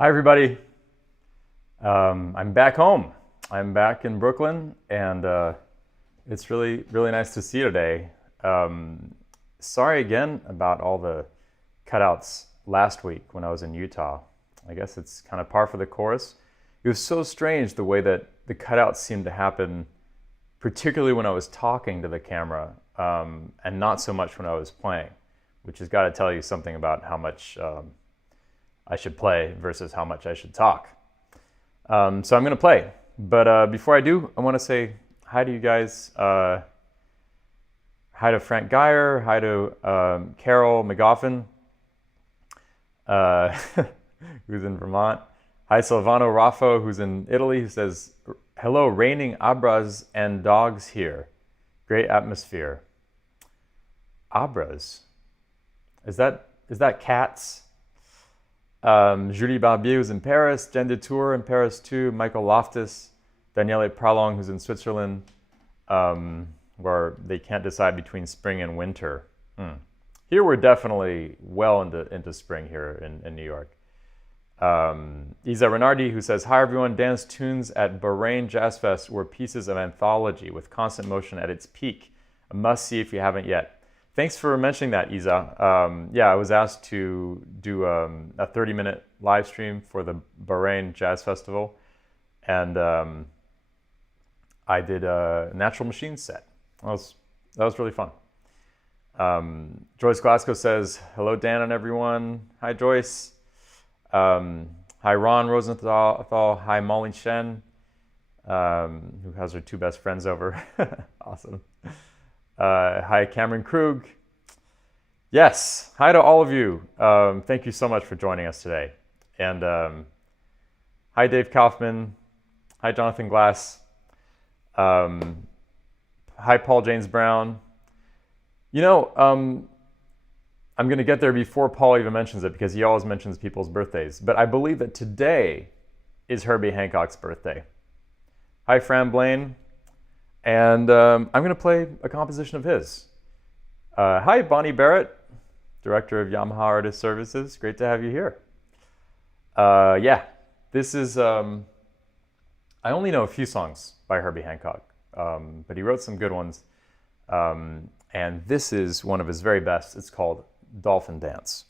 Hi, everybody. I'm back home. I'm back in Brooklyn, and it's really nice to see you today. Sorry again about all the cutouts last week when I was in Utah. I guess it's kind of par for the course. It was so strange the way that the cutouts seemed to happen, particularly when I was talking to the camera, and not so much when I was playing, which has got to tell you something about how much I should play versus how much I should talk. So I'm going to play. But before I do, I want to say hi to you guys. Hi to Frank Geyer. Hi to Carol McGoffin, who's in Vermont. Hi, Silvano Raffo, who's in Italy, who says, hello, raining abras and dogs here. Great atmosphere. Abras? Is that cats? Julie Barbier, who's in Paris, Jen Detour in Paris too, Michael Loftus, Daniele Pralong, who's in Switzerland, where they can't decide between spring and winter. Here we're definitely well into spring here in New York. Isa Renardi, who says, hi everyone, dance tunes at Bahrain Jazz Fest were pieces of anthology with constant motion at its peak. A must see if you haven't yet. Thanks for mentioning that, Isa. Yeah, I was asked to do a 30-minute live stream for the Bahrain Jazz Festival, and I did a Natural Machines set. That was really fun. Joyce Glasgow says, hello, Dan and everyone. Hi, Joyce. Hi, Ron Rosenthal. Hi, Molly Shen, who has her two best friends over. Awesome. Hi, Cameron Krug. Yes, hi to all of you. Thank you so much for joining us today. And hi, Dave Kaufman. Hi, Jonathan Glass. Hi, Paul James Brown. You know, I'm going to get there before Paul even mentions it because he always mentions people's birthdays. But I believe that today is Herbie Hancock's birthday. Hi, Fran Blaine. And I'm going to play a composition of his. Hi, Bonnie Barrett, Director of Yamaha Artist Services. Great to have you here. Yeah, this is... I only know a few songs by Herbie Hancock, but he wrote some good ones. And this is one of his very best. It's called Dolphin Dance.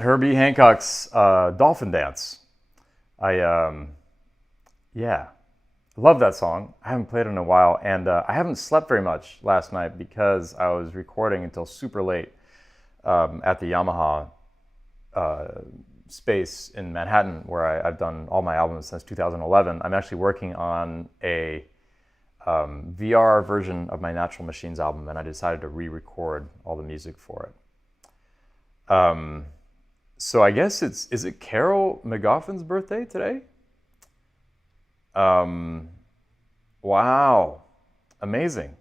Herbie Hancock's Dolphin Dance. Yeah, I love that song. I haven't played it in a while, and I haven't slept very much last night because I was recording until super late at the Yamaha space in Manhattan, where I've done all my albums since 2011. I'm actually working on a VR version of my Natural Machines album, and I decided to re-record all the music for it. So I guess is it Carol McGoffin's birthday today? Wow, amazing.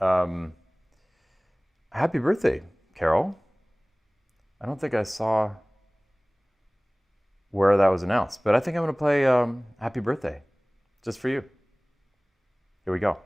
Happy birthday, Carol. I don't think I saw where that was announced, but I think I'm going to play Happy Birthday just for you. Here we go.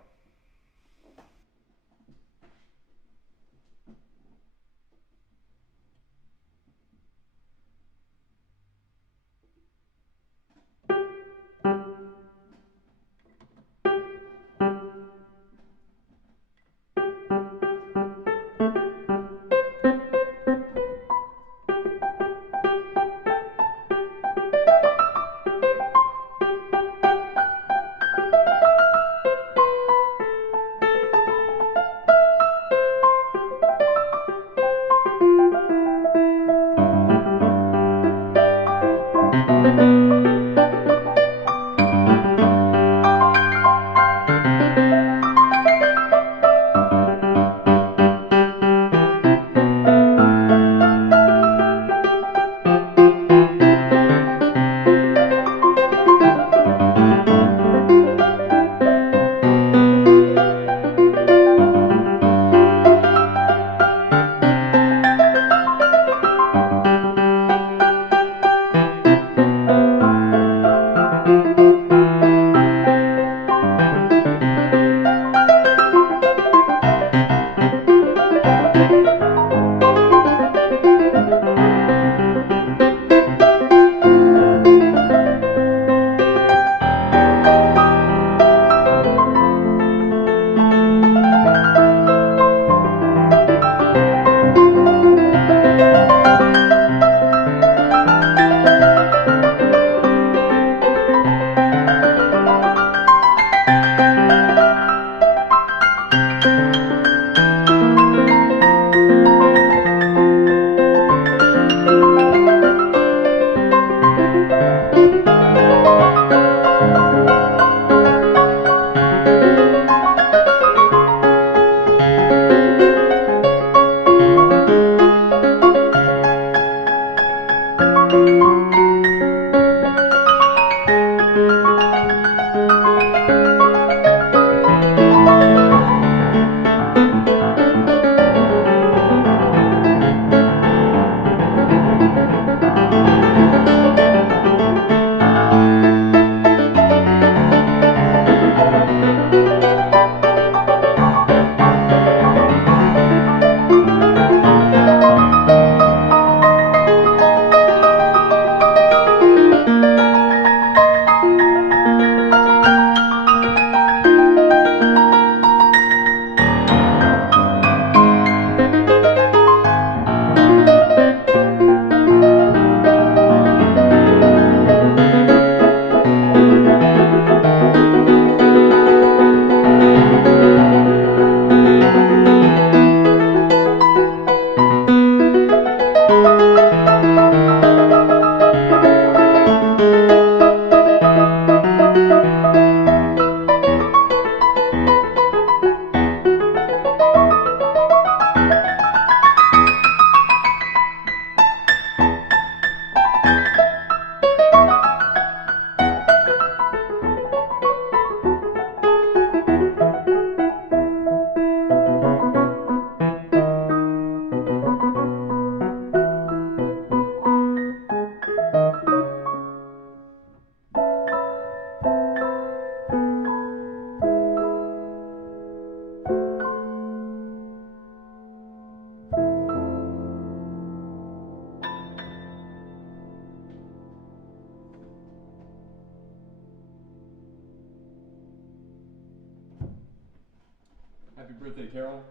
Happy birthday, Carol.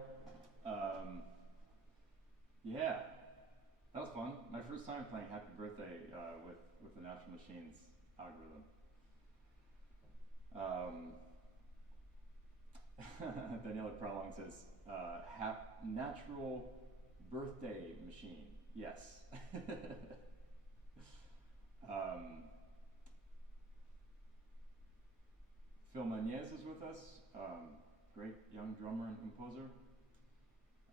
Yeah, that was fun. My first first time playing Happy Birthday with the Natural Machines algorithm. Daniela Prolong says, natural birthday machine. Yes. Phil Menez is with us, great young drummer and composer.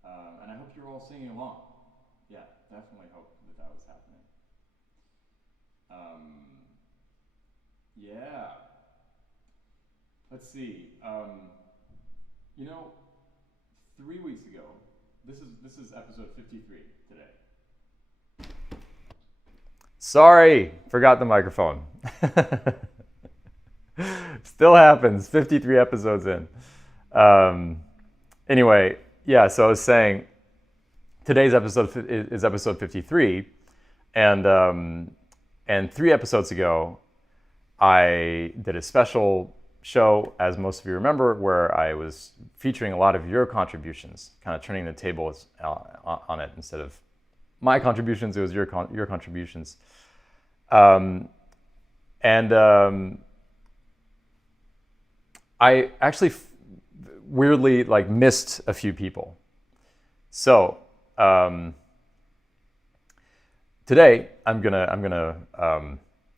And I hope you're all singing along. Yeah, definitely hope that was happening. Yeah. Let's see. 3 weeks ago, this is episode 53 today. Sorry, forgot the microphone. Still happens, 53 episodes in. Anyway, yeah, so I was saying today's episode is episode 53, and 3 episodes ago, I did a special show, as most of you remember, where I was featuring a lot of your contributions, kind of turning the tables on it instead of my contributions. It was your contributions, I actually weirdly missed a few people. So today I'm gonna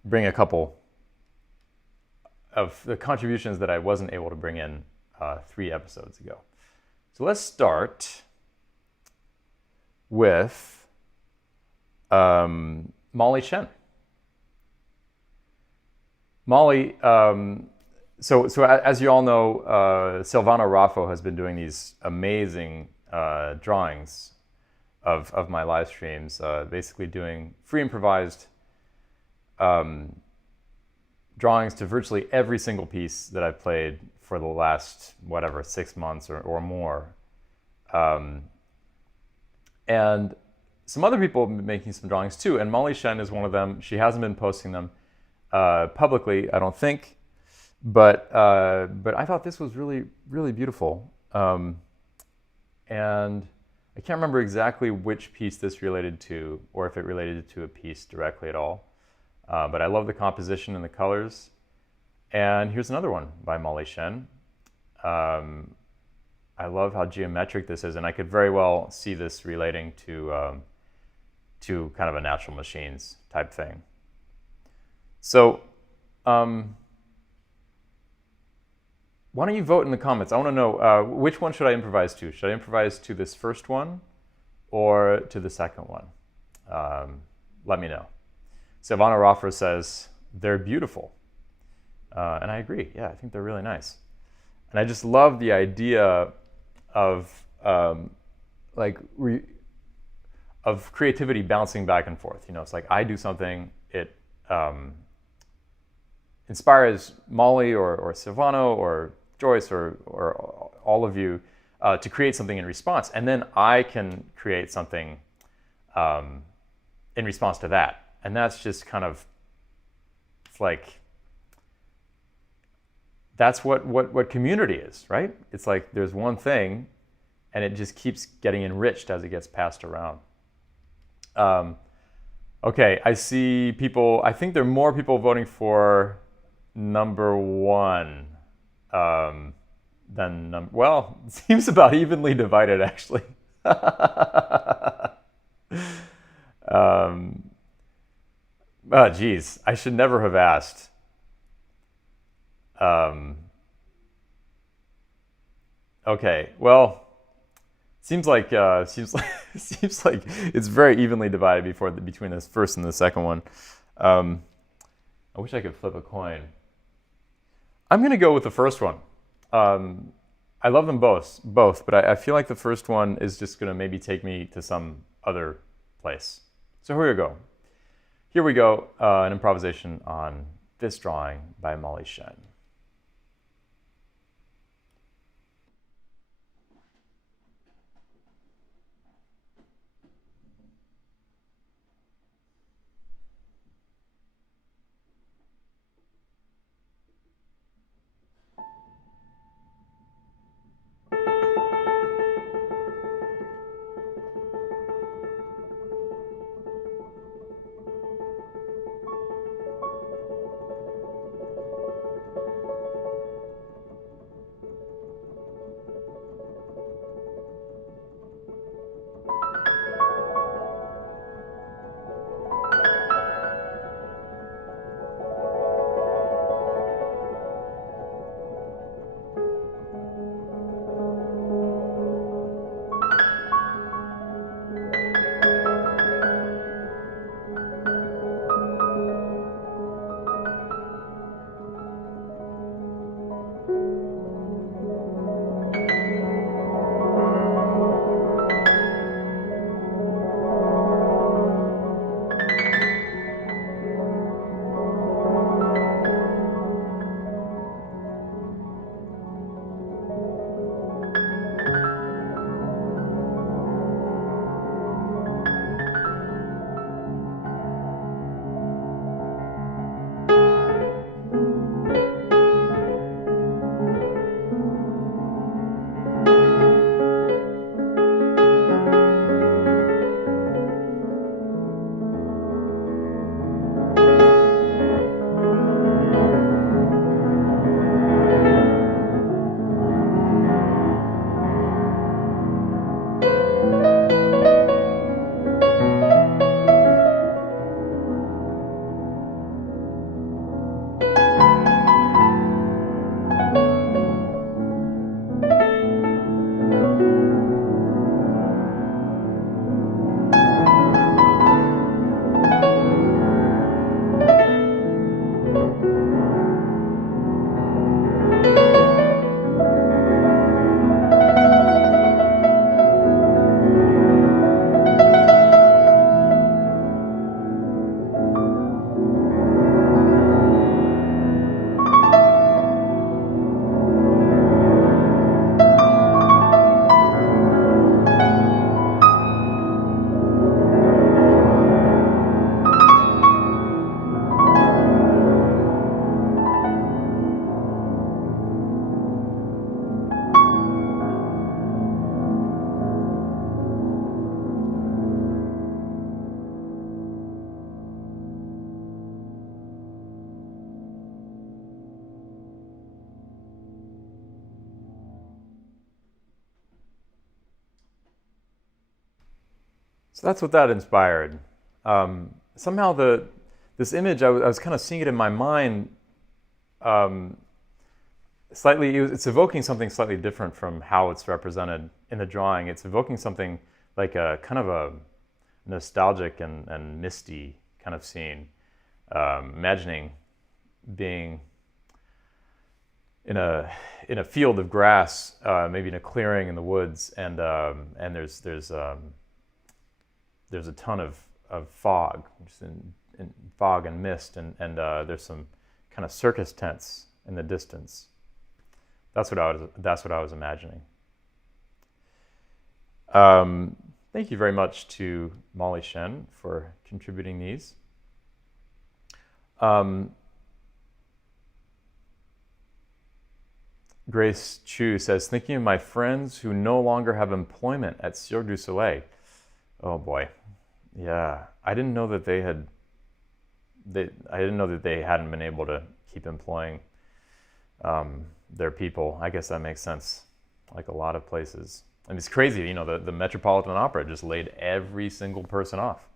bring a couple of the contributions that I wasn't able to bring in 3 episodes ago. So let's start with Molly Shen. Molly, so as you all know, Silvano Raffo has been doing these amazing drawings of my live streams, basically doing free improvised drawings to virtually every single piece that I've played for the last, 6 months or more. And some other people have been making some drawings too, and Molly Shen is one of them. She hasn't been posting them publicly, I don't think, but I thought this was really, really beautiful. And I can't remember exactly which piece this related to, or if it related to a piece directly at all. But I love the composition and the colors. And here's another one by Molly Shen. I love how geometric this is, and I could very well see this relating to kind of a Natural Machines type thing. So why don't you vote in the comments? I want to know, which one should I improvise to? Should I improvise to this first one or to the second one? Let me know. Silvano Raffo says, they're beautiful. And I agree. Yeah, I think they're really nice. And I just love the idea of of creativity bouncing back and forth. It's like I do something, it inspires Molly or Silvano or Joyce or all of you to create something in response. And then I can create something in response to that. And that's just kind of, it's like, that's what community is, right? It's like there's one thing and it just keeps getting enriched as it gets passed around. Okay, I see people, I think there are more people voting for number 1 than well, it seems about evenly divided actually. Oh, geez, I should never have asked. Okay, well, seems like it's very evenly divided between this first and the second one. I wish I could flip a coin. I'm gonna go with the first one. I love them both, but I feel like the first one is just gonna maybe take me to some other place. So here we go. Here we go, an improvisation on this drawing by Molly Shen. So that's what that inspired. Somehow this image, I was kind of seeing it in my mind. Slightly, it's evoking something slightly different from how it's represented in the drawing. It's evoking something like a kind of a nostalgic and misty kind of scene. Imagining being in a field of grass, maybe in a clearing in the woods, and there's a ton of fog, just in fog and mist, and there's some kind of circus tents in the distance. That's what I was imagining. Thank you very much to Molly Shen for contributing these. Grace Chu says, thinking of my friends who no longer have employment at Cirque du Soleil. Oh boy, yeah. I didn't know that they hadn't been able to keep employing their people. I guess that makes sense. Like a lot of places. I mean, it's crazy. You know, the Metropolitan Opera just laid every single person off.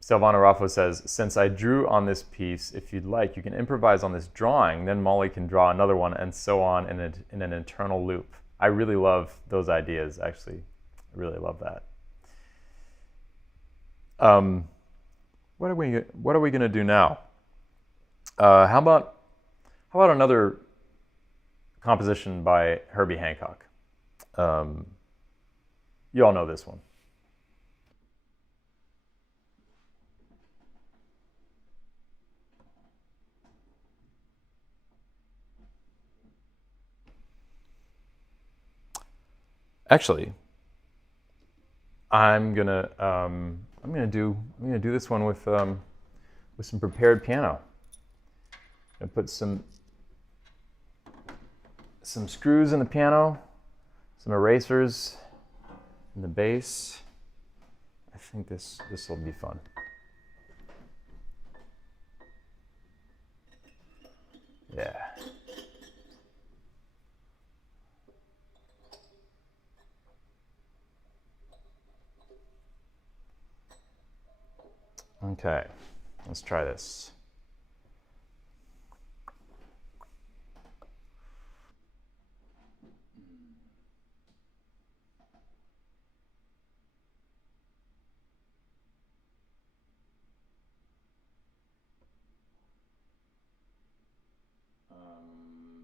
Silvano Raffo says, since I drew on this piece, if you'd like, you can improvise on this drawing, then Molly can draw another one, and so on in an eternal loop. I really love those ideas, actually. I really love that. What are we going to do now? How about another composition by Herbie Hancock? You all know this one. Actually, I'm gonna do this one with some prepared piano. I put some screws in the piano, some erasers in the bass. I think this will be fun. Yeah. Okay, let's try this.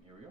Here we go.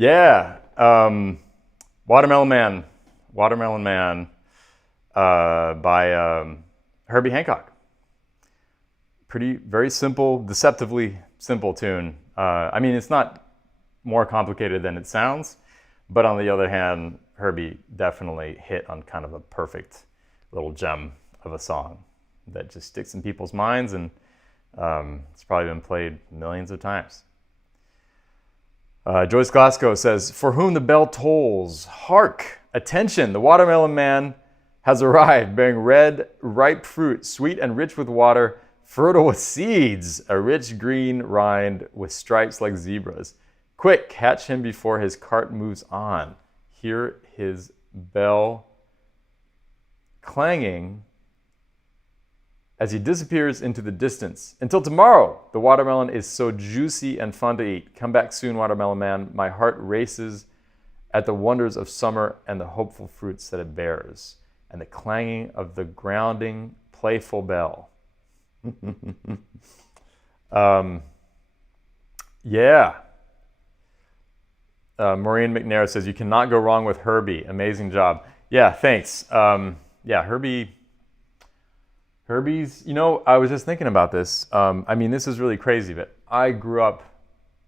Yeah. Watermelon Man by Herbie Hancock. Very simple, deceptively simple tune. I mean, it's not more complicated than it sounds, but on the other hand, Herbie definitely hit on kind of a perfect little gem of a song that just sticks in people's minds, and it's probably been played millions of times. Joyce Glasgow says, "For whom the bell tolls, hark! Attention, the Watermelon Man has arrived, bearing red, ripe fruit, sweet and rich with water, fertile with seeds, a rich green rind with stripes like zebras. Quick, catch him before his cart moves on. Hear his bell clanging as he disappears into the distance. Until tomorrow, the watermelon is so juicy and fun to eat. Come back soon, Watermelon Man. My heart races at the wonders of summer and the hopeful fruits that it bears, and the clanging of the grounding, playful bell." Yeah. Maureen McNair says, "You cannot go wrong with Herbie. Amazing job." Yeah, thanks. Yeah, Herbie's, I was just thinking about this. I mean, this is really crazy, but I grew up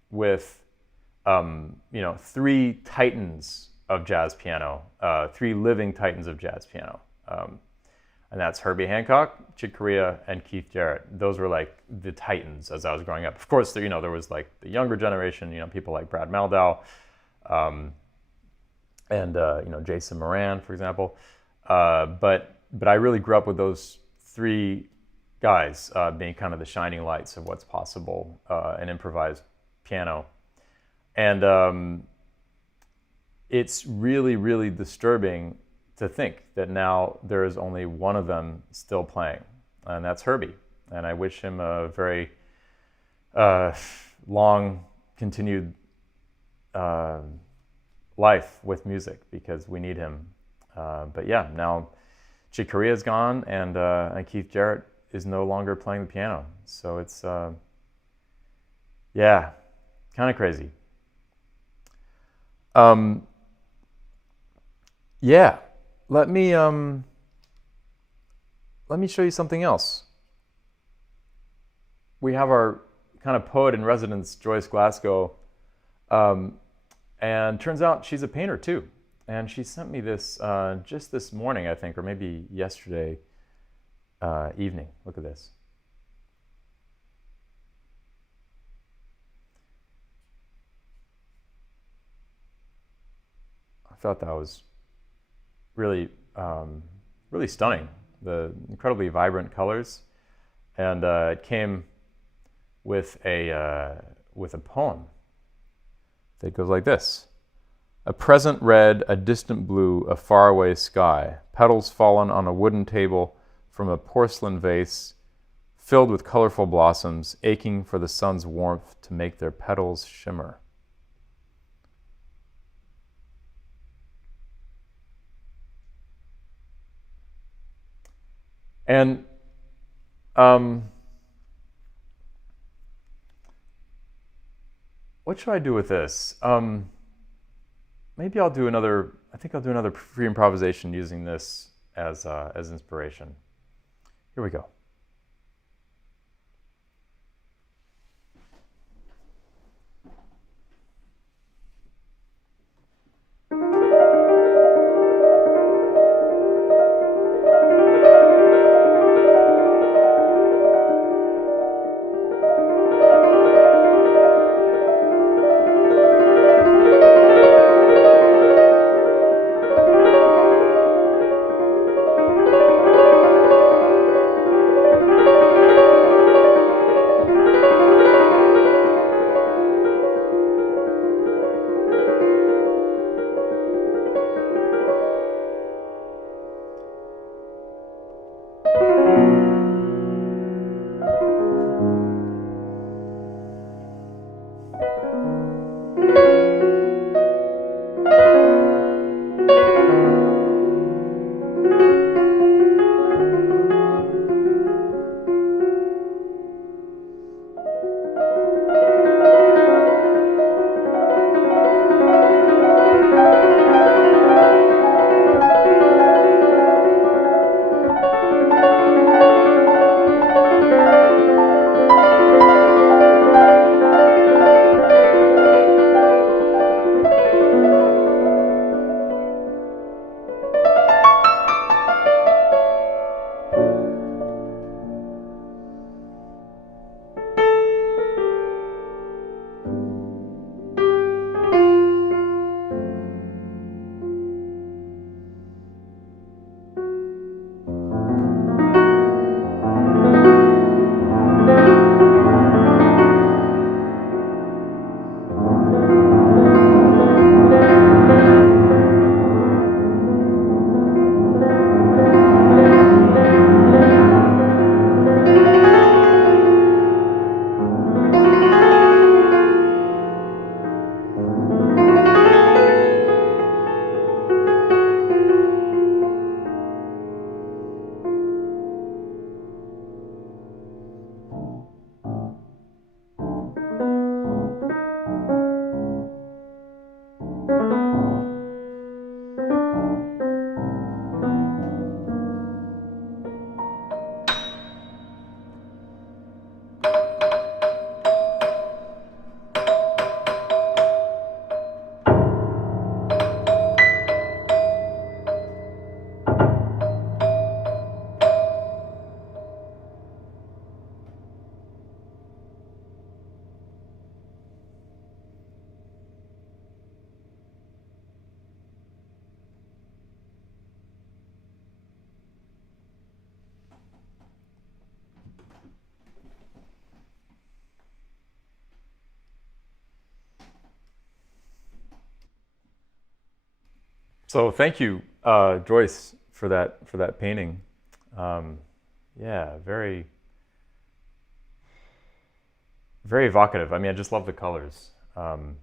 with, three titans of jazz piano, three living titans of jazz piano. And that's Herbie Hancock, Chick Corea, and Keith Jarrett. Those were like the titans as I was growing up. Of course, there was like the younger generation, people like Brad Mehldau, and Jason Moran, for example. But I really grew up with those three guys being kind of the shining lights of what's possible in improvised piano. And it's really, really disturbing to think that now there is only one of them still playing, and that's Herbie. And I wish him a very long, continued life with music, because we need him. But yeah, now Chick Corea is gone, and Keith Jarrett is no longer playing the piano. So it's, yeah, kind of crazy. Yeah, let me show you something else. We have our kind of poet in residence, Joyce Glasgow, and turns out she's a painter too. And she sent me this just this morning, I think, or maybe yesterday evening. Look at this. I thought that was really, really stunning. The incredibly vibrant colors, and it came with a poem that goes like this: "A present red, a distant blue, a faraway sky, petals fallen on a wooden table from a porcelain vase, filled with colorful blossoms, aching for the sun's warmth to make their petals shimmer." And what should I do with this? Maybe I'll do another. I think I'll do another free improvisation using this as inspiration. Here we go. So thank you, Joyce, for that painting. Yeah, very very evocative. I mean, I just love the colors. And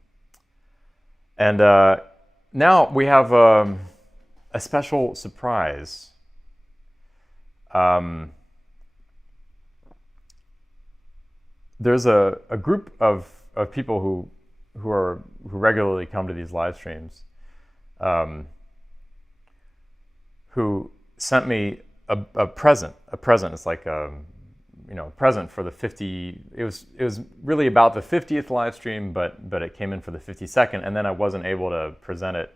now we have a special surprise. There's a group of people who regularly come to these live streams, who sent me a present. A present. It's like a present for the 50. It was really about the 50th live stream, but it came in for the 52nd, and then I wasn't able to present it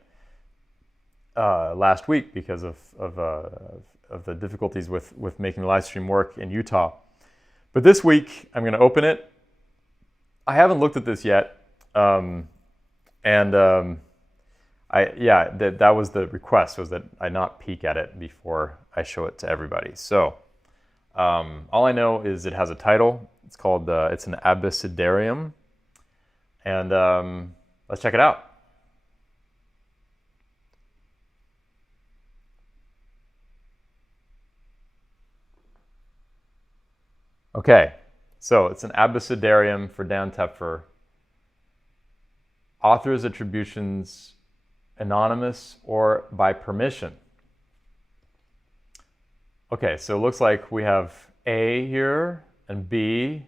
last week because of the difficulties with making the live stream work in Utah. But this week I'm going to open it. I haven't looked at this yet, that was the request, was that I not peek at it before I show it to everybody. So all I know is it has a title. It's called it's an abecedarium, and let's check it out. Okay, so it's an abecedarium for Dan Tepfer. Author's attributions anonymous or by permission. Okay, so it looks like we have A here, and B,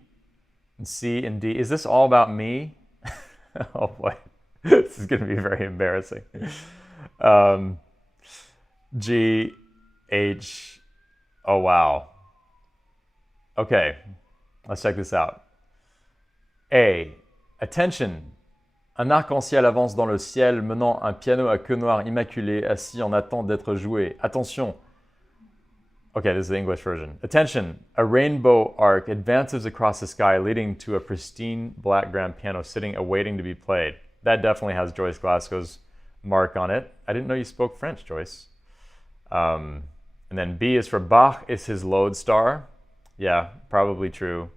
and C, and D. Is this all about me? Oh boy, this is going to be very embarrassing. G, H, oh wow. Okay, let's check this out. A, attention. Un arc-en-ciel avance dans le ciel, menant un piano à queue noire immaculé, assis en attente d'être joué. Attention. Okay, this is the English version. Attention, a rainbow arc advances across the sky, leading to a pristine black grand piano sitting awaiting to be played. That definitely has Joyce Glasgow's mark on it. I didn't know you spoke French, Joyce. And then B is for Bach is his lodestar. Yeah, probably true.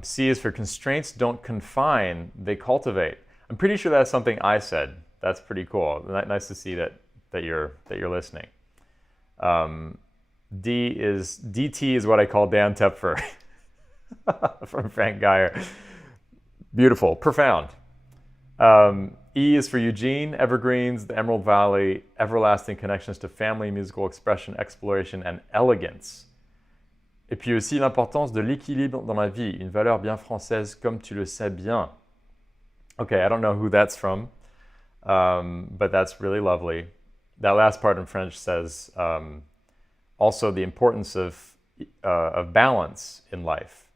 C is for constraints don't confine, they cultivate. I'm pretty sure that's something I said. That's pretty cool. Nice to see that you're listening. DT is what I call Dan Tepfer from Frank Geyer. Beautiful, profound. E is for Eugene, evergreens, the Emerald Valley, everlasting connections to family, musical expression, exploration, and elegance. Et puis aussi l'importance de l'équilibre dans la vie, une valeur bien française comme tu le sais bien. Okay, I don't know who that's from, but that's really lovely. That last part in French says also the importance of balance in life,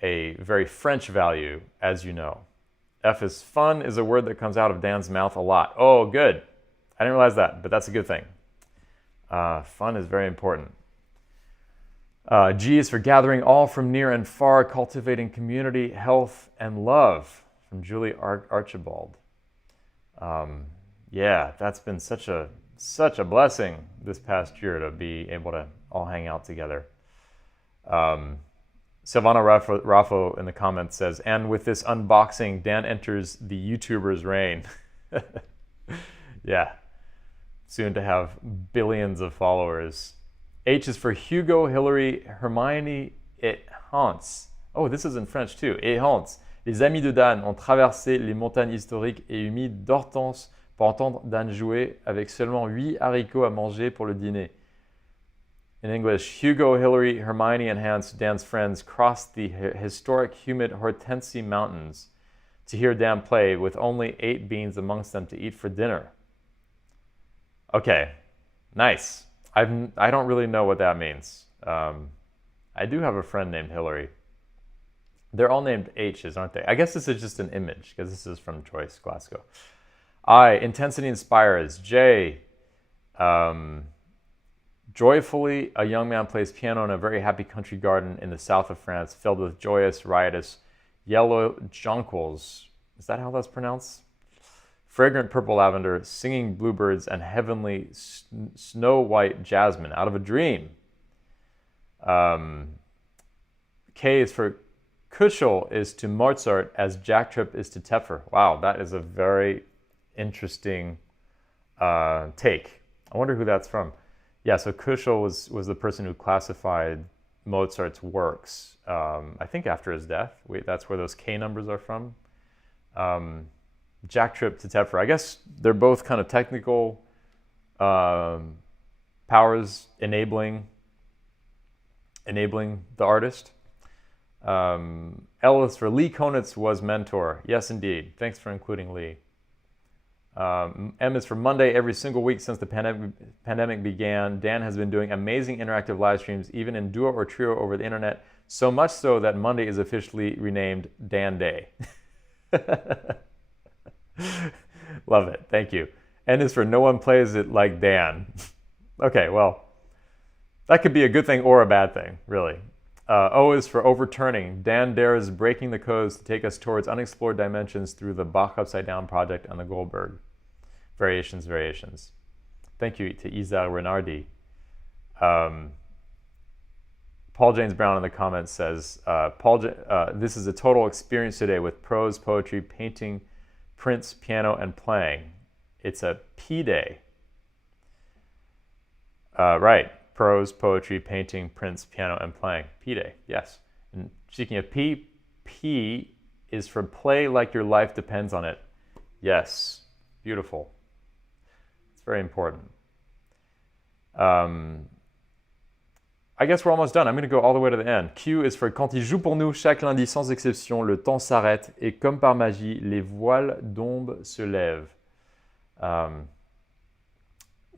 a very French value, as you know. F is fun is a word that comes out of Dan's mouth a lot. Oh, good. I didn't realize that, but that's a good thing. Fun is very important. G is for gathering all from near and far, cultivating community, health, and love, from Julie Archibald. Yeah, that's been such a blessing this past year to be able to all hang out together. Silvana Raffo in the comments says, and with this unboxing, Dan enters the YouTuber's reign. Yeah, soon to have billions of followers. H is for Hugo, Hillary, Hermione et Hans. Oh, this is in French too. Et Hans. Les amis de Dan ont traversé les montagnes historiques et humides d'Hortense pour entendre Dan jouer avec seulement 8 haricots à manger pour le dîner. In English, Hugo, Hillary, Hermione, and Hans, Dan's friends, crossed the historic humid Hortense Mountains to hear Dan play with only 8 beans amongst them to eat for dinner. Okay, nice. I don't really know what that means. I do have a friend named Hillary. They're all named H's, aren't they? I guess this is just an image because this is from Joyce Glasgow. I, intensity inspires. J, joyfully, a young man plays piano in a very happy country garden in the south of France, filled with joyous, riotous, yellow jonquils. Is that how that's pronounced? Fragrant purple lavender, singing bluebirds, and heavenly snow-white jasmine out of a dream. K is for Kuschel is to Mozart as Jack Tripp is to Tepfer. Wow, that is a very interesting take. I wonder who that's from. Yeah, so Köchel was the person who classified Mozart's works, I think after his death. That's where those K numbers are from. Jack Trip to Tepfer. I guess they're both kind of technical powers enabling the artist. L is for Lee Konitz was mentor. Yes, indeed. Thanks for including Lee. M is for Monday every single week since the pandemic began. Dan has been doing amazing interactive live streams, even in duo or trio over the internet, so much so that Monday is officially renamed Dan Day. Love it. Thank you. N is for no one plays it like Dan. Okay, well, that could be a good thing or a bad thing, really. O is for overturning. Dan dares breaking the codes to take us towards unexplored dimensions through the Bach Upside Down project and the Goldberg. Variations. Thank you to Isa Renardi. Paul James Brown in the comments says, this is a total experience today with prose, poetry, painting, prints, piano, and playing. It's a P day. Right. Prose, poetry, painting, prints, piano, and playing. P day, yes. And speaking of P, P is for play like your life depends on it. Yes. Beautiful. It's very important. I guess we're almost done. I'm going to go all the way to the end. Q is for quand il joue pour nous chaque lundi sans exception, le temps s'arrête et comme par magie, les voiles d'ombre se lèvent.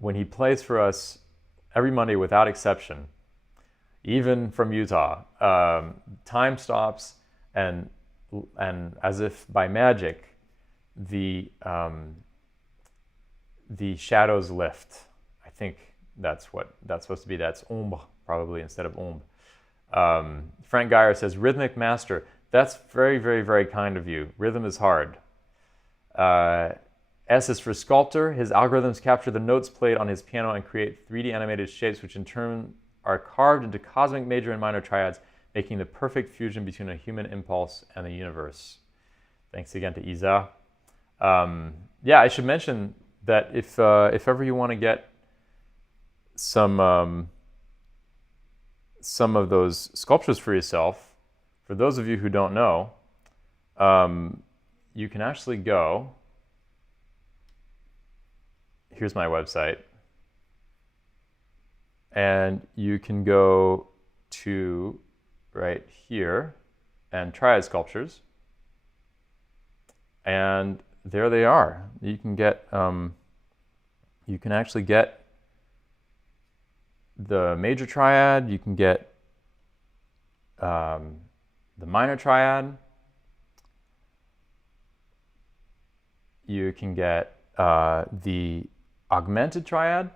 When he plays for us every Monday without exception, even from Utah, time stops and as if by magic, the shadows lift. I think that's what that's supposed to be. That's ombre, probably, instead of ombre. Frank Geyer says, rhythmic master. That's very, very, very kind of you. Rhythm is hard. S is for sculptor. His algorithms capture the notes played on his piano and create 3D animated shapes, which in turn are carved into cosmic major and minor triads, making the perfect fusion between a human impulse and the universe. Thanks again to Isa. Yeah, I should mention that if ever you want to get some of those sculptures for yourself, for those of you who don't know, you can actually go. Here's my website. And you can go to right here and Triad Sculptures. And there they are. You can get, you can actually get the major triad. You can get the minor triad. You can get the augmented triad,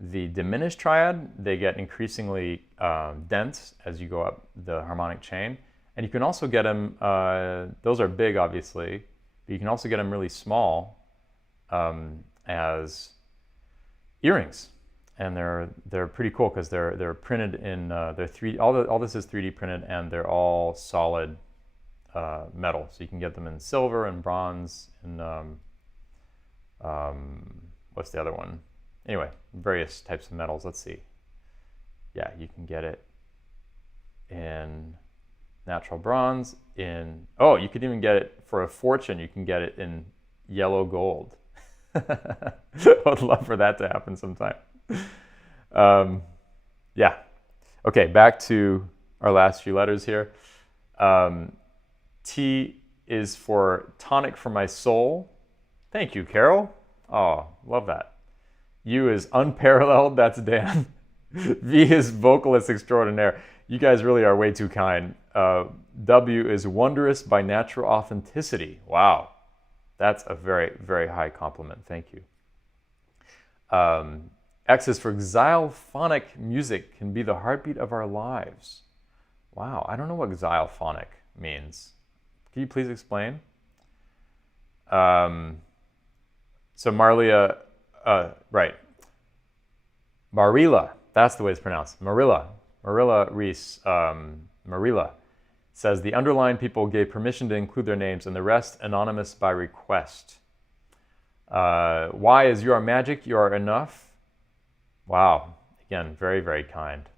the diminished triad. They get increasingly dense as you go up the harmonic chain. And you can also get them, those are big obviously, but you can also get them really small as earrings. And they're pretty cool because they're printed in, they're 3D, all this is 3D printed, and they're all solid metal. So you can get them in silver and bronze and what's the other one? Anyway, various types of metals. Let's see. Yeah, you can get it in natural bronze. You could even get it for a fortune. You can get it in yellow gold. I would love for that to happen sometime. Yeah. Okay, back to our last few letters here. T is for tonic for my soul. Thank you, Carol. Oh, love that. U is unparalleled. That's Dan. V is vocalist extraordinaire. You guys really are way too kind. W is wondrous by natural authenticity. Wow. That's a very, very high compliment. Thank you. X is for xylophonic music can be the heartbeat of our lives. Wow, I don't know what xylophonic means. Can you please explain? So Marlia, right. Marilla, that's the way it's pronounced. Marilla Reese, Marilla says the underlying people gave permission to include their names and the rest anonymous by request. Why is you are magic, you are enough? Wow. Again, very, very kind.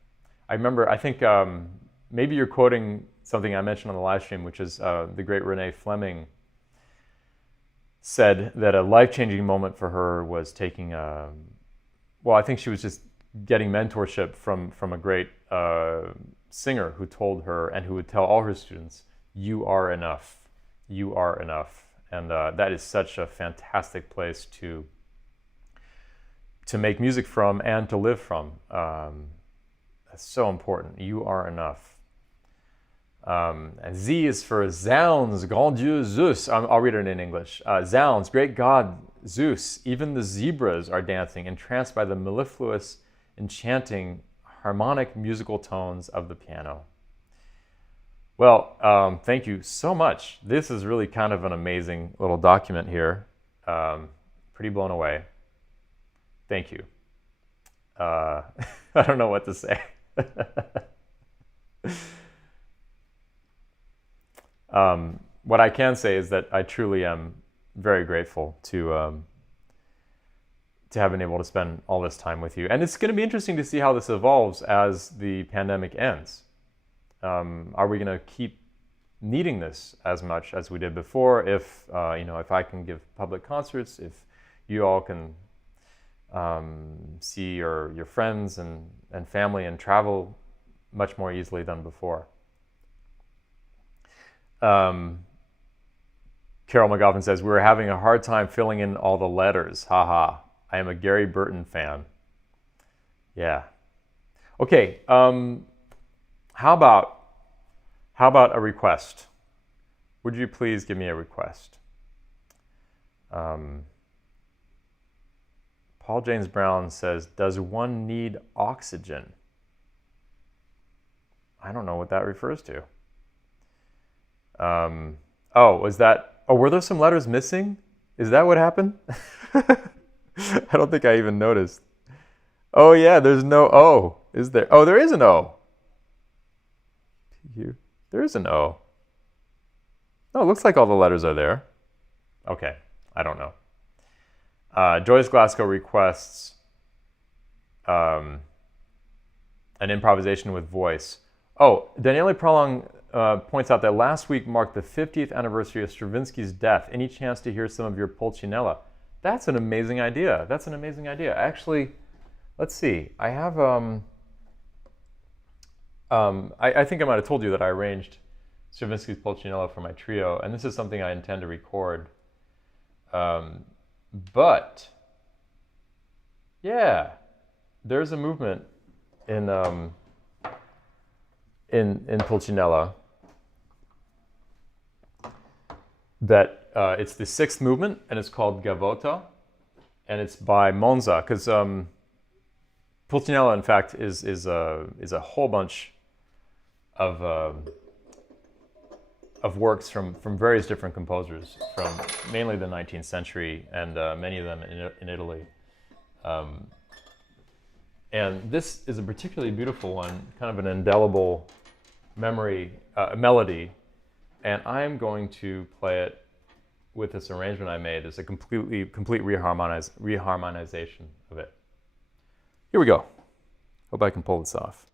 I remember, I think maybe you're quoting something I mentioned on the live stream, which is the great Renee Fleming said that a life-changing moment for her was taking well, I think she was just getting mentorship from a great singer who told her and who would tell all her students, you are enough, you are enough. And that is such a fantastic place to make music from and to live from. That's so important. You are enough. Z is for Zounds, Grand Dieu Zeus. I'll read it in English. Zounds, great God Zeus, even the zebras are dancing, entranced by the mellifluous, enchanting, harmonic musical tones of the piano. Well, thank you so much. This is really kind of an amazing little document here. Pretty blown away. Thank you. I don't know what to say. What I can say is that I truly am very grateful to have been able to spend all this time with you. And it's going to be interesting to see how this evolves as the pandemic ends. Are we going to keep needing this as much as we did before? If if I can give public concerts, if you all can see your friends and family and travel much more easily than before. Carol McGoffin says, we were having a hard time filling in all the letters. Haha. I am a Gary Burton fan. Yeah. Okay. How about a request? Would you please give me a request? Paul James Brown says, does one need oxygen? I don't know what that refers to. Were there some letters missing? Is that what happened? I don't think I even noticed. Oh yeah, there's no O. Is there? Oh, there is an O. There is an O. Oh, it looks like all the letters are there. Okay, I don't know. Joyce Glasgow requests an improvisation with voice. Oh, Daniele Prolong points out that last week marked the 50th anniversary of Stravinsky's death. Any chance to hear some of your Pulcinella? That's an amazing idea. That's an amazing idea. Actually, let's see. I have I think I might have told you that I arranged Stravinsky's Pulcinella for my trio, and this is something I intend to record. But yeah, there's a movement in Pulcinella that it's the sixth movement, and it's called Gavotta, and it's by Monza, because Pulcinella, in fact, is a whole bunch of works from various different composers, from mainly the 19th century, and many of them in Italy. And this is a particularly beautiful one, kind of an indelible melody, and I'm going to play it with this arrangement I made. It's a complete reharmonization of it. Here we go. Hope I can pull this off.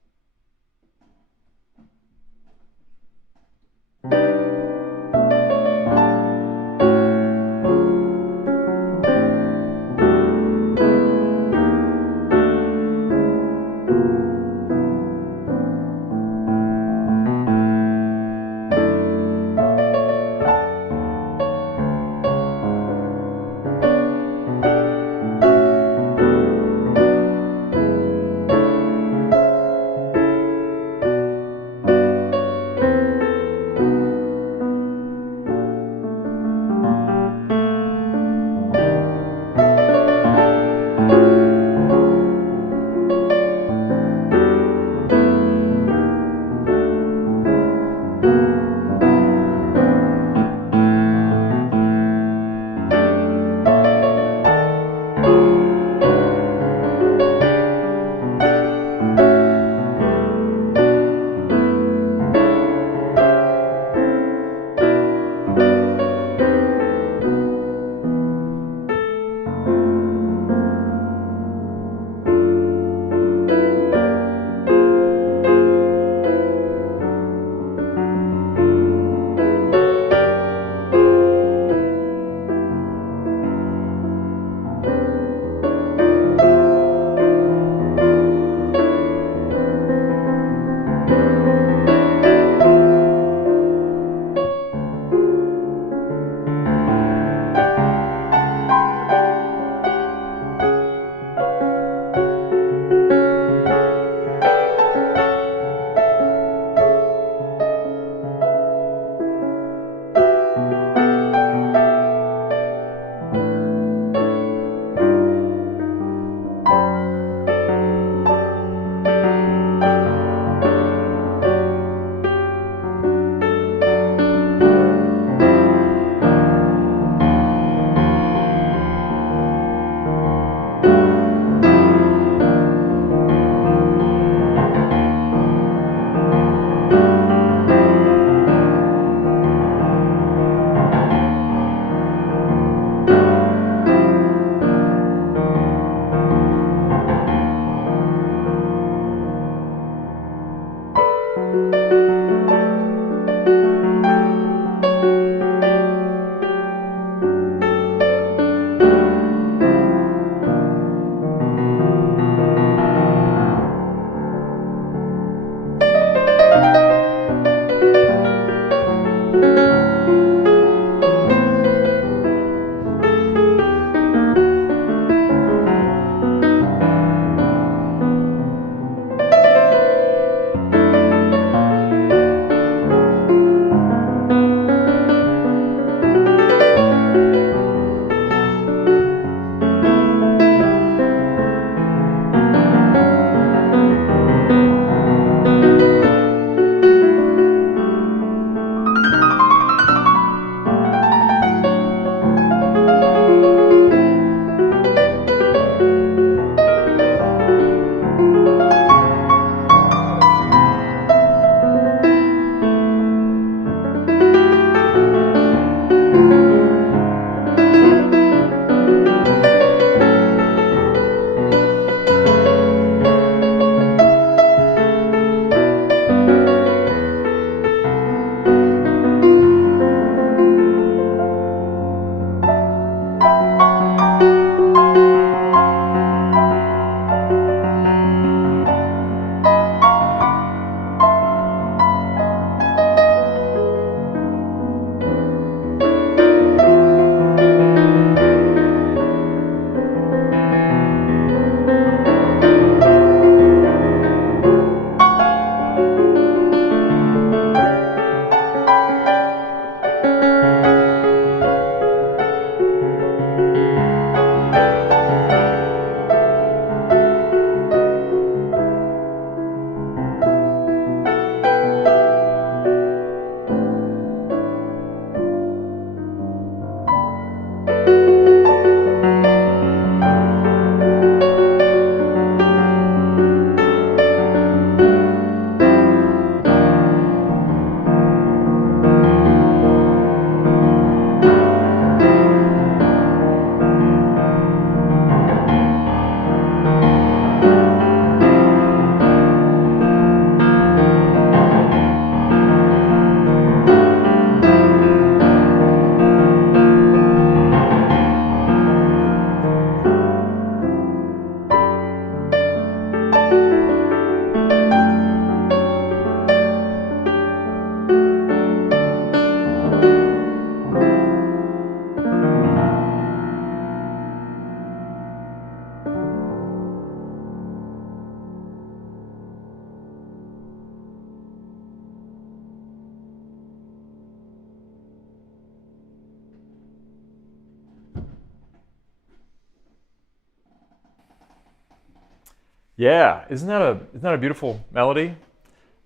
Yeah, isn't that a beautiful melody?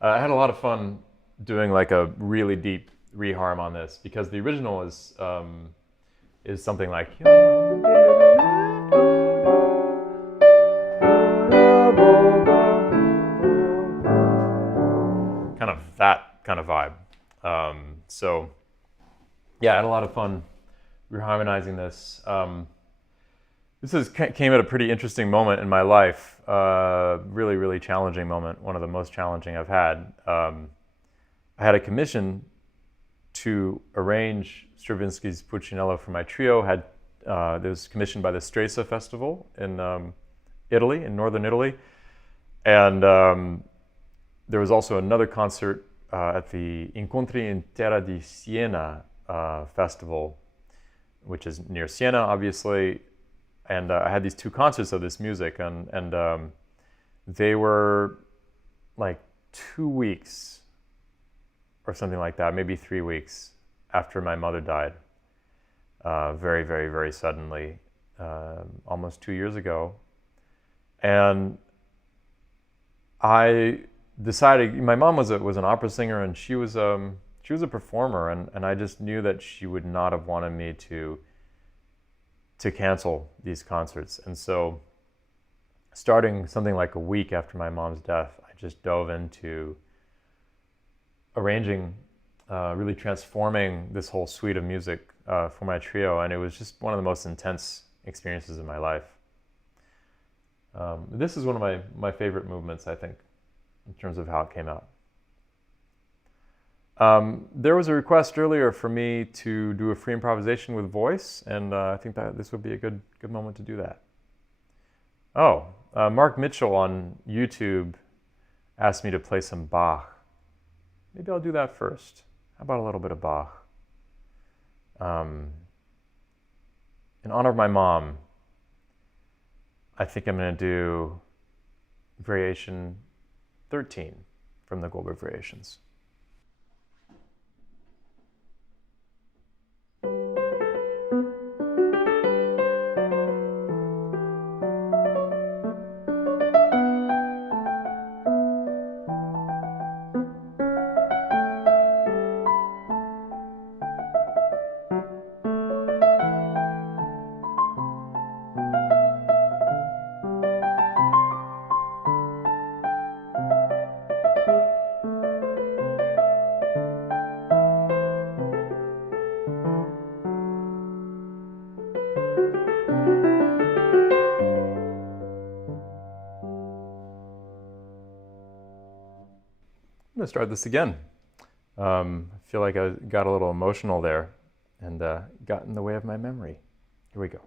I had a lot of fun doing like a really deep reharm on this because the original is something like kind of that kind of vibe. So yeah, I had a lot of fun reharmonizing this. Came at a pretty interesting moment in my life. Really, really challenging moment. One of the most challenging I've had. I had a commission to arrange Stravinsky's Puccinello for my trio. It was commissioned by the Stresa Festival in Italy, in northern Italy, and there was also another concert at the Incontri in Terra di Siena festival, which is near Siena, obviously. And I had these two concerts of this music, and they were like 2 weeks or something like that, maybe 3 weeks after my mother died, very, very, very suddenly, almost 2 years ago. And I decided, my mom was an opera singer, and she was a performer, and I just knew that she would not have wanted me to cancel these concerts. And so starting something like a week after my mom's death, I just dove into arranging, really transforming this whole suite of music for my trio. And it was just one of the most intense experiences in my life. This is one of my favorite movements, I think, in terms of how it came out. There was a request earlier for me to do a free improvisation with voice, and I think that this would be a good moment to do that. Oh, Mark Mitchell on YouTube asked me to play some Bach. Maybe I'll do that first. How about a little bit of Bach? In honor of my mom, I think I'm going to do Variation 13 from the Goldberg Variations. I'm going to start this again. I feel like I got a little emotional there and got in the way of my memory. Here we go.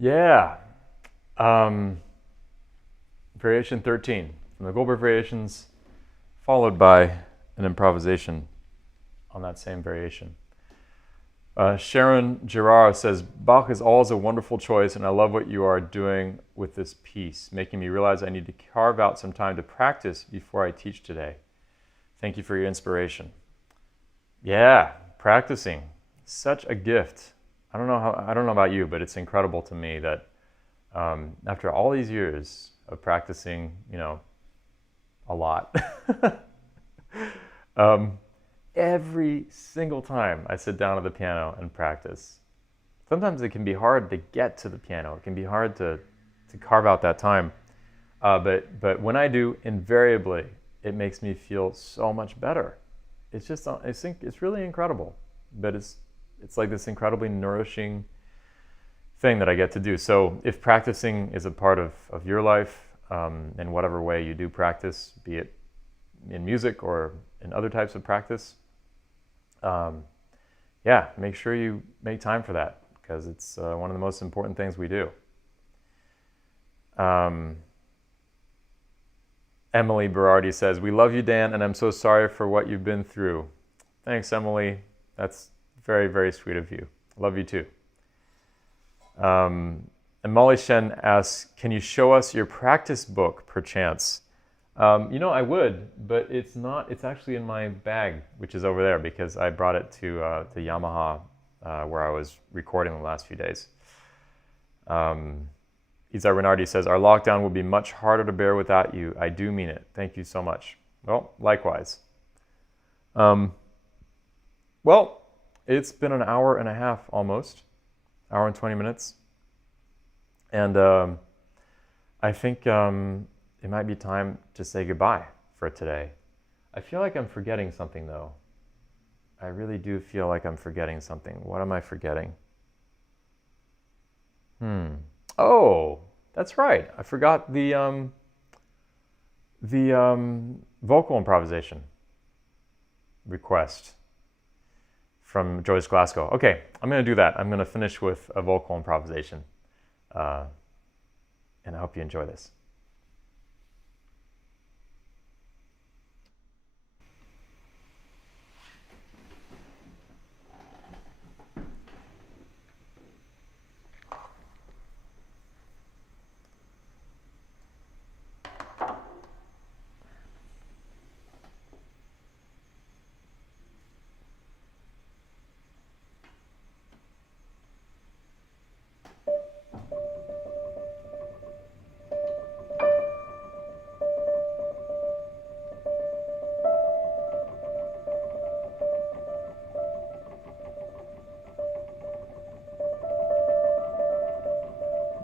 Yeah. Variation 13 from the Goldberg Variations, followed by an improvisation on that same variation. Sharon Girard says, Bach is always a wonderful choice, and I love what you are doing with this piece, making me realize I need to carve out some time to practice before I teach today. Thank you for your inspiration. Yeah, practicing. Such a gift. I don't know about you, but it's incredible to me that after all these years of practicing, a lot, every single time I sit down at the piano and practice, sometimes it can be hard to get to the piano. It can be hard to carve out that time. But when I do, invariably, it makes me feel so much better. It's just, I think it's really incredible. But it's like this incredibly nourishing thing that I get to do. So if practicing is a part of your life, in whatever way you do practice, be it in music or in other types of practice, make sure you make time for that, because it's one of the most important things we do. Emily Berardi says, we love you, Dan, and I'm so sorry for what you've been through. Thanks, Emily. That's very, very sweet of you. Love you too. And Molly Shen asks, can you show us your practice book, perchance? I would, but it's not. It's actually in my bag, which is over there, because I brought it to Yamaha, where I was recording the last few days. Isa Renardi says, our lockdown will be much harder to bear without you. I do mean it. Thank you so much. Well, likewise. Well, it's been an hour and a half almost, hour and 20 minutes. And I think it might be time to say goodbye for today. I feel like I'm forgetting something, though. I really do feel like I'm forgetting something. What am I forgetting? Oh, that's right. I forgot the vocal improvisation request from Joyce Glasgow. Okay, I'm going to do that. I'm going to finish with a vocal improvisation and I hope you enjoy this.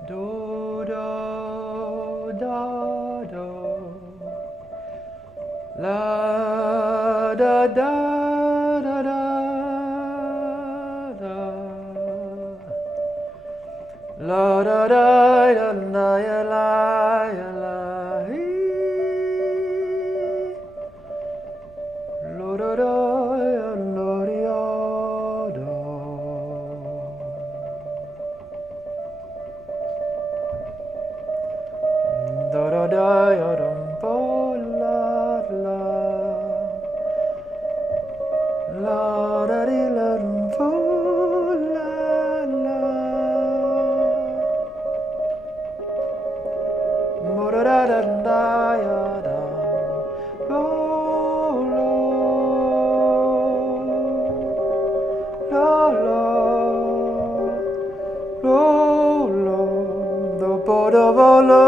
Do, do, do, do. La, da, da, da, da, da. La, da, da, da, da, ya, la, ya, la, hee. Lo, da, da, ya, lo, di, ya, do. Da da da ya dum bo la la la da di la dum bo la la mo da da da da ya da lo lo lo lo do bo da bo lo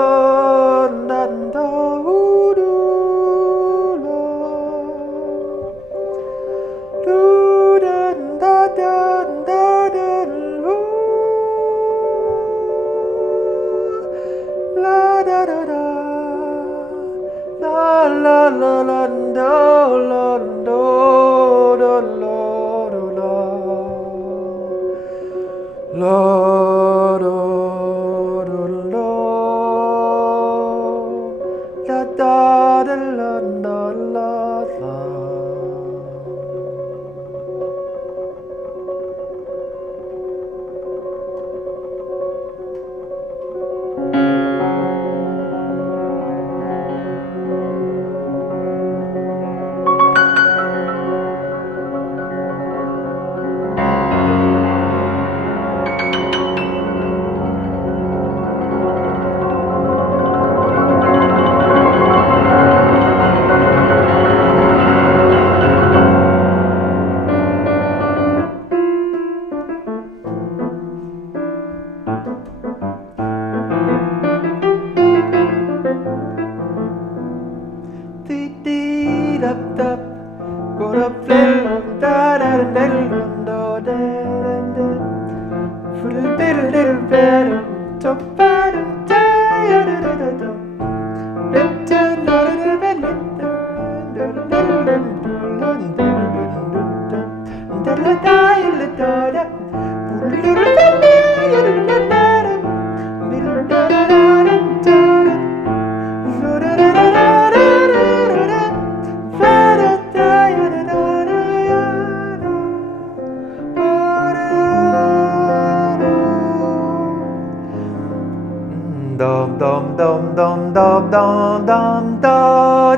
Dum dum dum dum dum dum dum da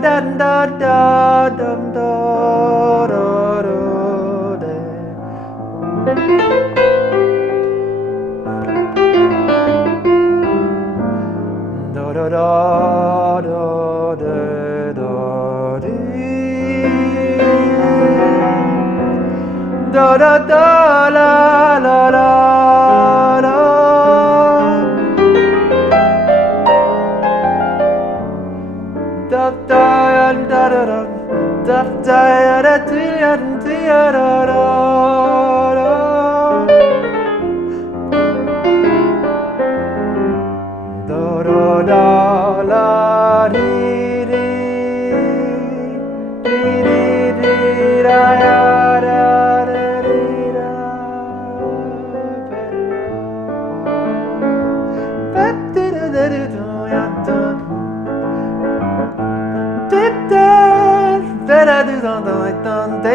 da da da dum da da da da da da da da da da da la la la. Da da da da da da da da da da da da. Da da da la di di di di da ya da da di da ba da da da da ya da. Da da da da da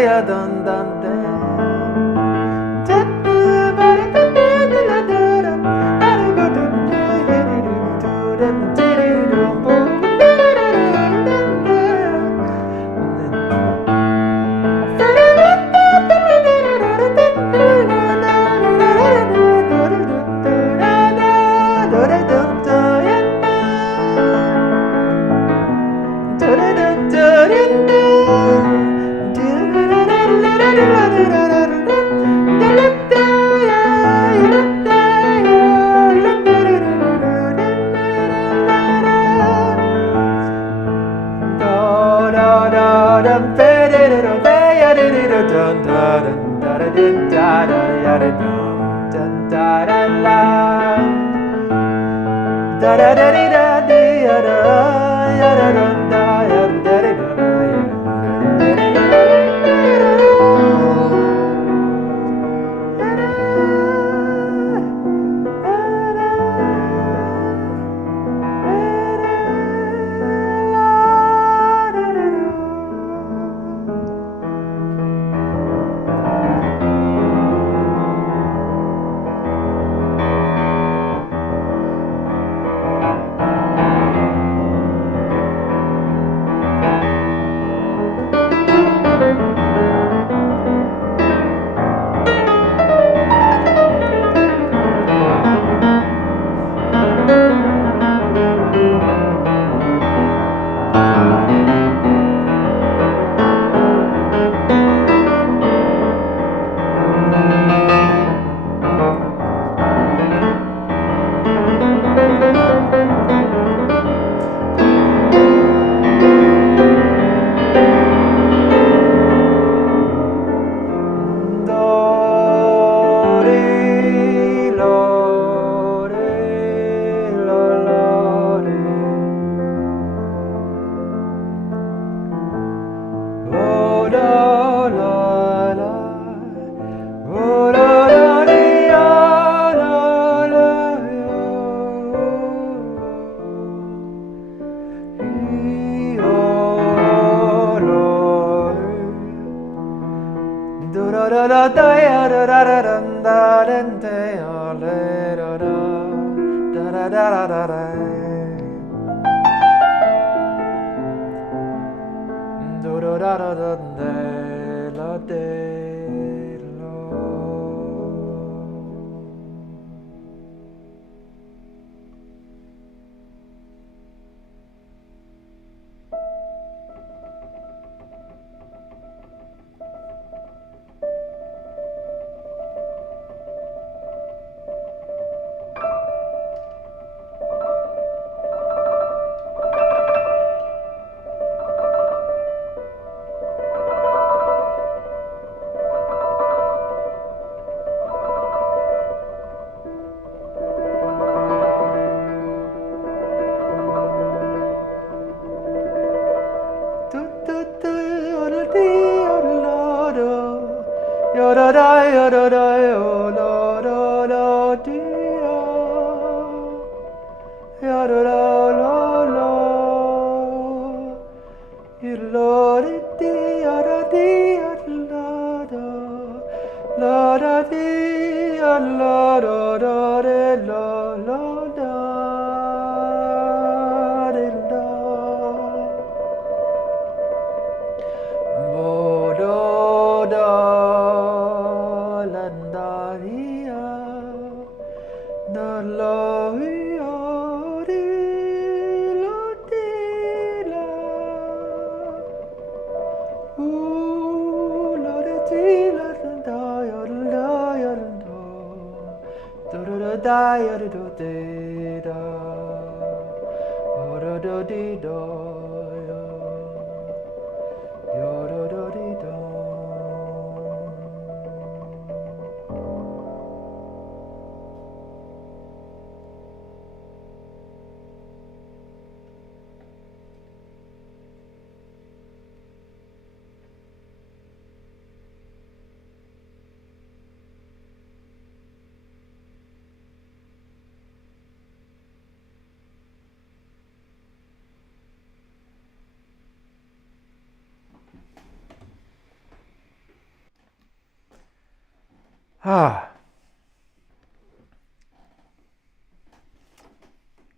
da da da da. da da dum dum da da la da da da da da da da da dum da da da da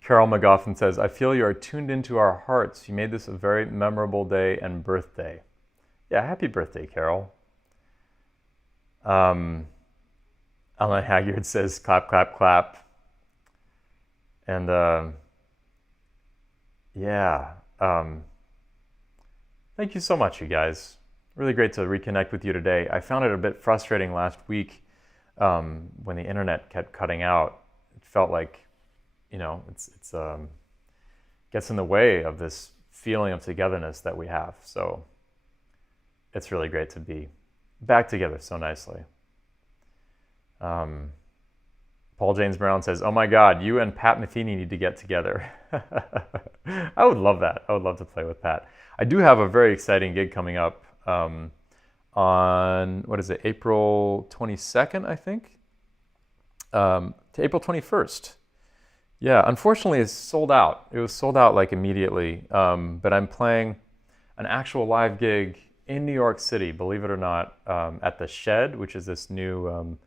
Carol McGoffin says, I feel you are tuned into our hearts. You made this a very memorable day and birthday. Yeah, happy birthday, Carol. Alan Haggard says, clap, clap, clap. And thank you so much, you guys. Really great to reconnect with you today. I found it a bit frustrating last week when the internet kept cutting out. It felt like, it's gets in the way of this feeling of togetherness that we have. So it's really great to be back together so nicely. Um, Paul James Brown says, "Oh my God, you and Pat Metheny need to get together." I would love that. I would love to play with Pat. I do have a very exciting gig coming up on, what is it, April 22nd, I think, to April 21st. Yeah, unfortunately, it's sold out. It was sold out like immediately. But I'm playing an actual live gig in New York City, believe it or not, at the Shed, which is this new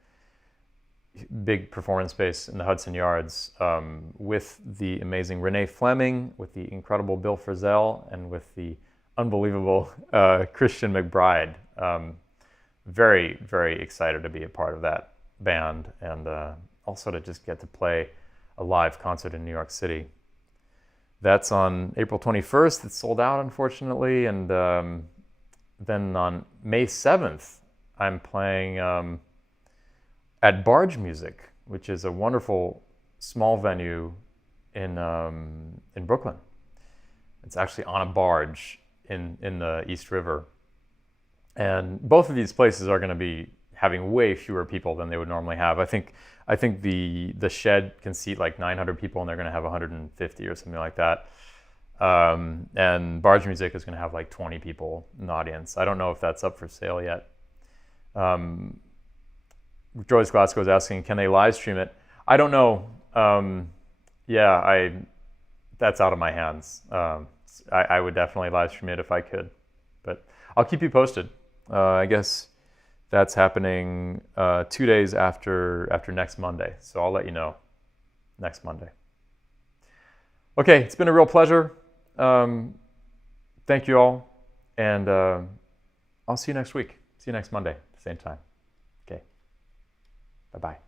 big performance space in the Hudson Yards, with the amazing Renee Fleming, with the incredible Bill Frisell, and with the unbelievable Christian McBride. Very, very excited to be a part of that band, and also to just get to play a live concert in New York City. That's on April 21st. It's sold out, unfortunately. And then on May 7th, I'm playing at Barge Music, which is a wonderful small venue in Brooklyn. It's actually on a barge in the East River. And both of these places are going to be having way fewer people than they would normally have. I think the Shed can seat like 900 people, and they're going to have 150 or something like that. And Barge Music is going to have like 20 people in the audience. I don't know if that's up for sale yet. Joyce Glasgow is asking, can they live stream it? I don't know. That's out of my hands. I would definitely live stream it if I could, but I'll keep you posted. I guess that's happening 2 days after next Monday, so I'll let you know next Monday. Okay, it's been a real pleasure. Thank you all, and I'll see you next week. See you next Monday, same time. Okay, bye-bye.